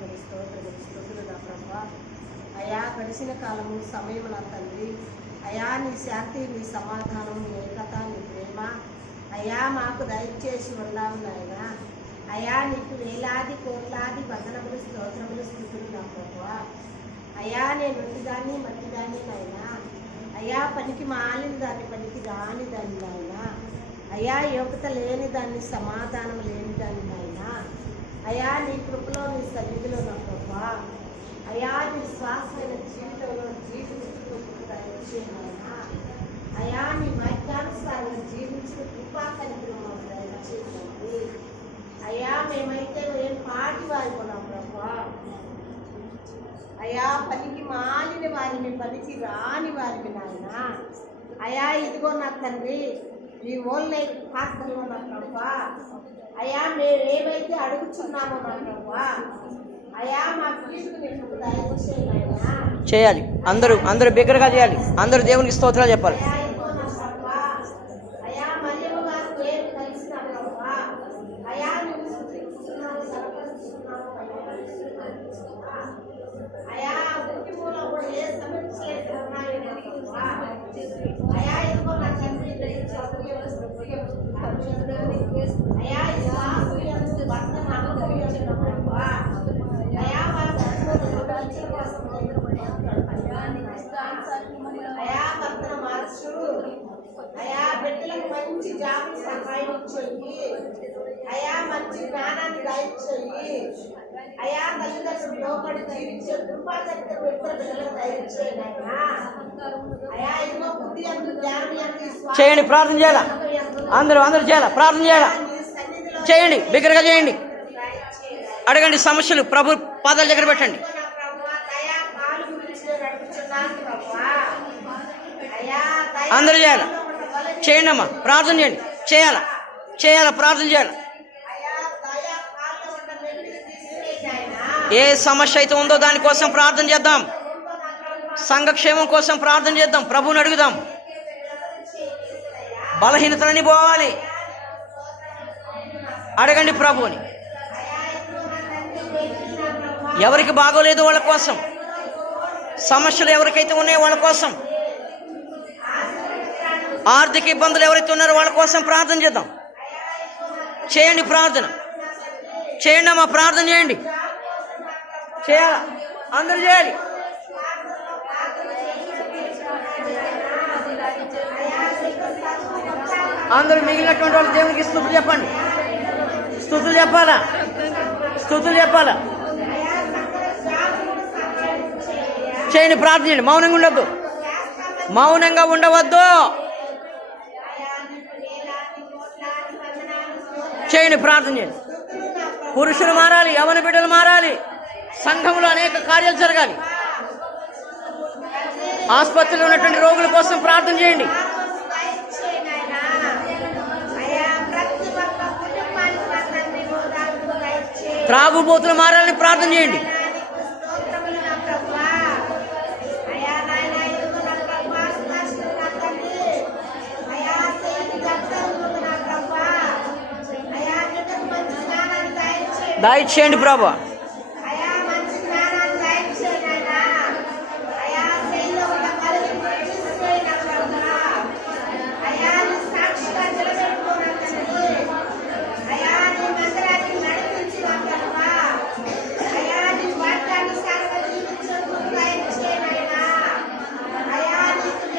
వందనములు స్తోత్రములు నా ప్రభా. అయా గడిచిన కాలము సమయం నా తండ్రి, అయా నీ శాంతి, నీ సమాధానం, నీ ఏకత, నీ ప్రేమ అయా మాకు దయచేసి ఉన్నావు నాయన. అయా నీకు వేలాది కోట్లాది వందనములు స్తోత్రములు స్తుతులు నా ప్రభా. అయా నేను దాన్ని మట్టి దాన్ని నాయన, అయా పనికి మాలిన దాన్ని పనికి రాని దాన్ని నాయన, అయా యోగ్యత లేని దాన్ని సమాధానం లేని దాన్ని నాయన. అయా నీ కృపలో నీ సన్నిధిలో నా ప్రభా. అయా నీ శ్వాసమైన జీవితంలో జీవించుకుంటున్నాయన. అయా నీ వైద్యానుసారంగా జీవించిన కృపా కనిపిస్తున్నాం దయచేయండి. అయా మేమైతే ఏం పాటి వారి కొన్నాం ప్రభా. అయా పనికి మాలిన వారిని పనికి రాని వారికి నాయన. అయా ఇదిగో నా తండ్రి ఈ ఓన్లై ప్రార్థనలో నా ప్రభా. అయా మేము ఏమైతే అడుగుతున్నామో నా ప్రభా, అయా మా క్రీస్తుని నీకు దయచేయాలైనా చేయాలి. అందరూ బిగ్గరగా చేయాలి. అందరూ దేవునికి స్తోత్రాలు చెప్పాలి. అయా బిడ్డలకు మంచి జాబ్ సహాయం ఇచ్చేయి. అయా మంచి జ్ఞానాన్ని దయచేయి. అయా తల్లిదండ్రులు లోపడి జీవించే కృపాశక్తి ఇద్దరు బిడ్డలకు దయచేయండి. అయా ఇదిగో బుద్ధి అందు జ్ఞానం అందు చేయండి. ప్రార్థన చేయాలా? అందరూ చేయాలా? ప్రార్థన చేయాలా? చేయండి. బిగ్గరగా చేయండి. అడగండి. సమస్యలు ప్రభు పాదాల దగ్గర పెట్టండి. అందరూ చేయాలా? చేయండి అమ్మా. ప్రార్థన చేయండి. చేయాలా? ప్రార్థన చేయాలి. ఏ సమస్య అయితే ఉందో దానికోసం ప్రార్థన చేద్దాం. సంఘక్షేమం కోసం ప్రార్థన చేద్దాం. ప్రభువుని అడుగుదాం. బలహీనతలని పోవాలి. అడగండి ప్రభువుని. ఎవరికి బాగోలేదు వాళ్ళ కోసం, సమస్యలు ఎవరికైతే ఉన్నాయో వాళ్ళ కోసం, ఆర్థిక ఇబ్బందులు ఎవరైతే ఉన్నారో వాళ్ళ కోసం ప్రార్థన చేద్దాం. చేయండి. ప్రార్థన చేయండి అమ్మా. ప్రార్థన చేయండి. చేయాలా? అందరూ చేయాలి. అందరూ మిగిలినటువంటి వాళ్ళు దేవునికి స్తుతులు చెప్పండి. స్తుతులు చెప్పాలా? చేయండి. ప్రార్థన చేయండి. మౌనంగా ఉండవద్దు. చేయండి. ప్రార్థన చేయండి. పురుషులు మారాలి, యవన బిడ్డలు మారాలి. సంఘంలో అనేక కార్యాలు జరగాలి. ఆసుపత్రిలో ఉన్నటువంటి రోగుల కోసం ప్రార్థన చేయండి. త్రాగుబోతులు మారాలని ప్రార్థన చేయండి. దయచేయండి ప్రభు.